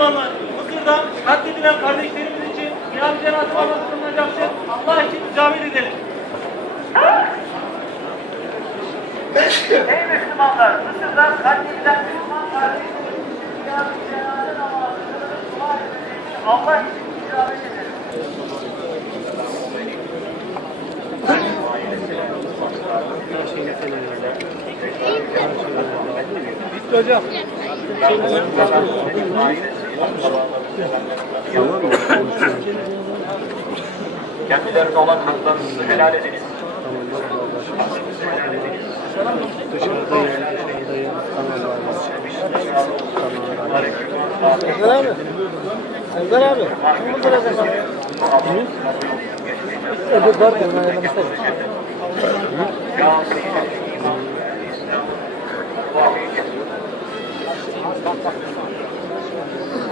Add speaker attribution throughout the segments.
Speaker 1: Müslümanlar, Mısır'da katledilen kardeşlerimiz için Nihat Cenazı namazı kılınacaktır. Allah için icabet edelim.
Speaker 2: Ey Müslümanlar, Mısır'da katledilen Müslüman kardeşlerimiz için Nihat Cenazı namazı kılınıp dua edilmesi için Allah için icabet edelim.
Speaker 3: Kendilerine olan haklarınızı helal ediniz.
Speaker 4: Serdar abi. Serdar abi. Kim bulacak abi? Öbür var. Ben yapmışlar.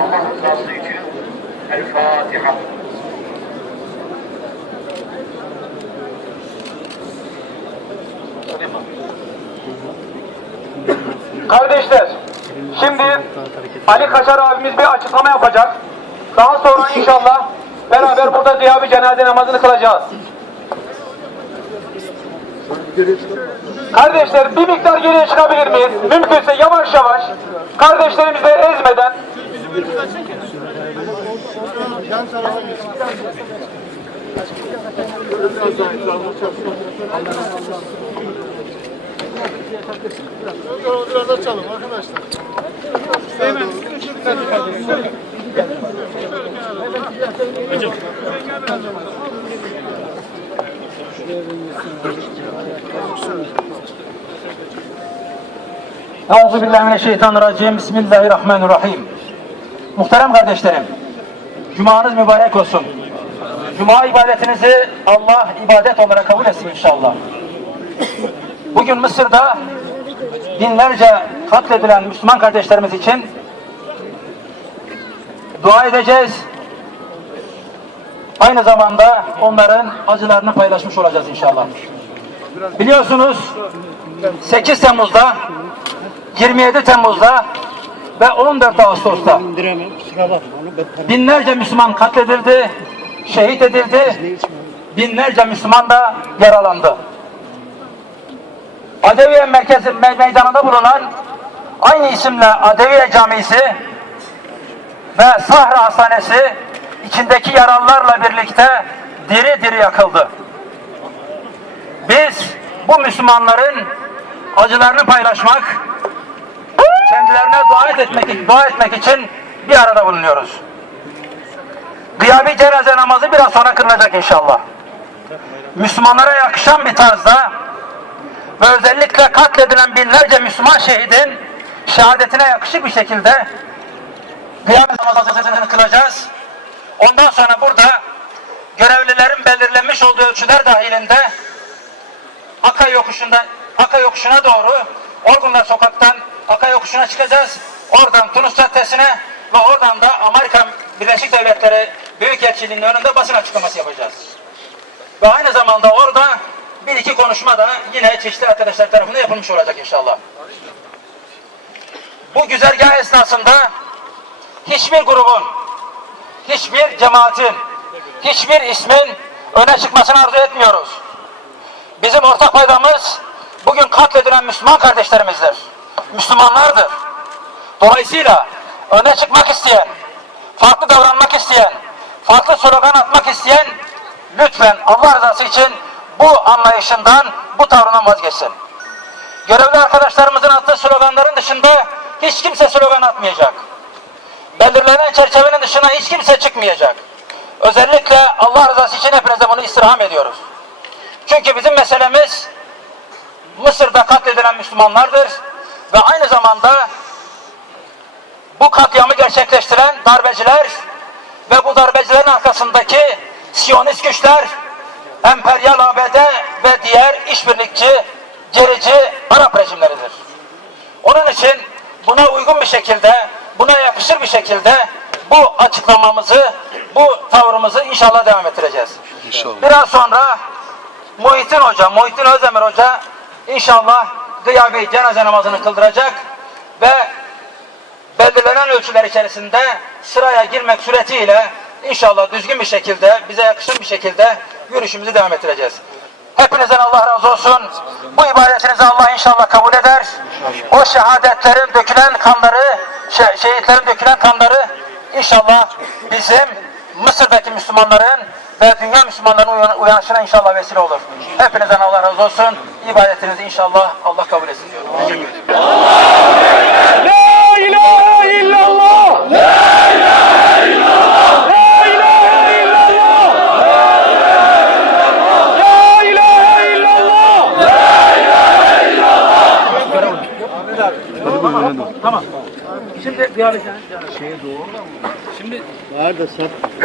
Speaker 3: Allah rızası için El Fatiha.
Speaker 5: Kardeşler, şimdi Ali Kaşar abimiz bir açıklama yapacak. Daha sonra inşallah beraber burada gıyabi cenaze namazını kılacağız. Kardeşler bir miktar geriye çıkabilir miyiz? Mümkünse yavaş yavaş kardeşlerimizi ezmeden
Speaker 4: Biraz açalım arkadaşlar.
Speaker 5: Euzubillahimineşşeytanirracim. Bismillahirrahmanirrahim. Muhterem kardeşlerim, Cumanız mübarek olsun. Cuma ibadetinizi Allah ibadet olarak kabul etsin inşallah. Bugün Mısır'da binlerce katledilen Müslüman kardeşlerimiz için dua edeceğiz. Aynı zamanda onların acılarını paylaşmış olacağız inşallah. Biliyorsunuz 8 Temmuz'da 27 Temmuz'da ve 14 Ağustos'ta binlerce Müslüman katledildi, şehit edildi, binlerce Müslüman da yaralandı. Adeviye merkezi me- meydanında bulunan aynı isimle Adeviye Camisi ve Sahra Hastanesi içindeki yaralılarla birlikte diri diri yakıldı. Biz bu Müslümanların acılarını paylaşmak, kendilerine dua etmek, dua etmek için bir arada bulunuyoruz. Gıyabi cenaze namazı biraz sonra kılınacak inşallah. Müslümanlara yakışan bir tarzda ve özellikle katledilen binlerce Müslüman şehidin şehadetine yakışır bir şekilde kıyamet namazını kılacağız. Ondan sonra burada görevlilerin belirlenmiş olduğu ölçüler dahilinde Aka yokuşunda Aka yokuşuna doğru Orgunlar sokaktan Aka yokuşuna çıkacağız. Oradan Tunus Caddesi'ne ve oradan da Amerika Birleşik Devletleri Büyükelçiliği'nin önünde basın açıklaması yapacağız. Ve aynı zamanda orada bir iki konuşma da yine çeşitli arkadaşlar tarafından yapılmış olacak inşallah. Bu güzergah esnasında hiçbir grubun, hiçbir cemaatin, hiçbir ismin öne çıkmasını arzu etmiyoruz. Bizim ortak paydamız bugün katledilen Müslüman kardeşlerimizdir. Müslümanlardır. Dolayısıyla öne çıkmak isteyen, farklı davranmak isteyen, farklı slogan atmak isteyen lütfen Allah rızası için bu anlayışından, bu tavrından vazgeçsin. Görevli arkadaşlarımızın attığı sloganların dışında hiç kimse slogan atmayacak. Belirlenen çerçevenin dışına hiç kimse çıkmayacak. Özellikle Allah rızası için hepinize bunu istirham ediyoruz. Çünkü bizim meselemiz Mısır'da katledilen Müslümanlardır ve aynı zamanda bu katliamı gerçekleştiren darbeciler ve bu darbecilerin arkasındaki Siyonist güçler, emperyal ABD ve diğer işbirlikçi, gerici Arap rejimleridir. Onun için buna uygun bir şekilde, buna yakışır bir şekilde bu açıklamamızı, bu tavrımızı inşallah devam ettireceğiz. Biraz sonra Muhittin Hoca, Muhittin Özdemir Hoca inşallah gıyabi cenaze namazını kıldıracak ve belirlenen ölçüler içerisinde sıraya girmek suretiyle inşallah düzgün bir şekilde, bize yakışan bir şekilde yürüyüşümüzü devam ettireceğiz. Hepinizden Allah razı olsun. Bu ibadetinizi Allah inşallah kabul eder. O şehadetlerin dökülen kanları, şe- şehitlerin dökülen kanları inşallah bizim Mısır'daki Müslümanların ve dünya Müslümanların uyan- uyanışına inşallah vesile olur. Hepinizden Allah razı olsun. İbadetinizi inşallah Allah kabul etsin diyorum.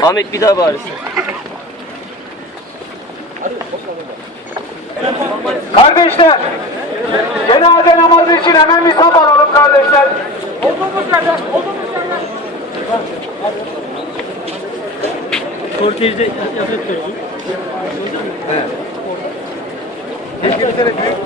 Speaker 6: Ahmet bir daha bari.
Speaker 2: Kardeşler, cenaze namazı için hemen bir saf alalım kardeşler.
Speaker 4: Kortejde yapıyor.
Speaker 2: Keşke bir tane büyük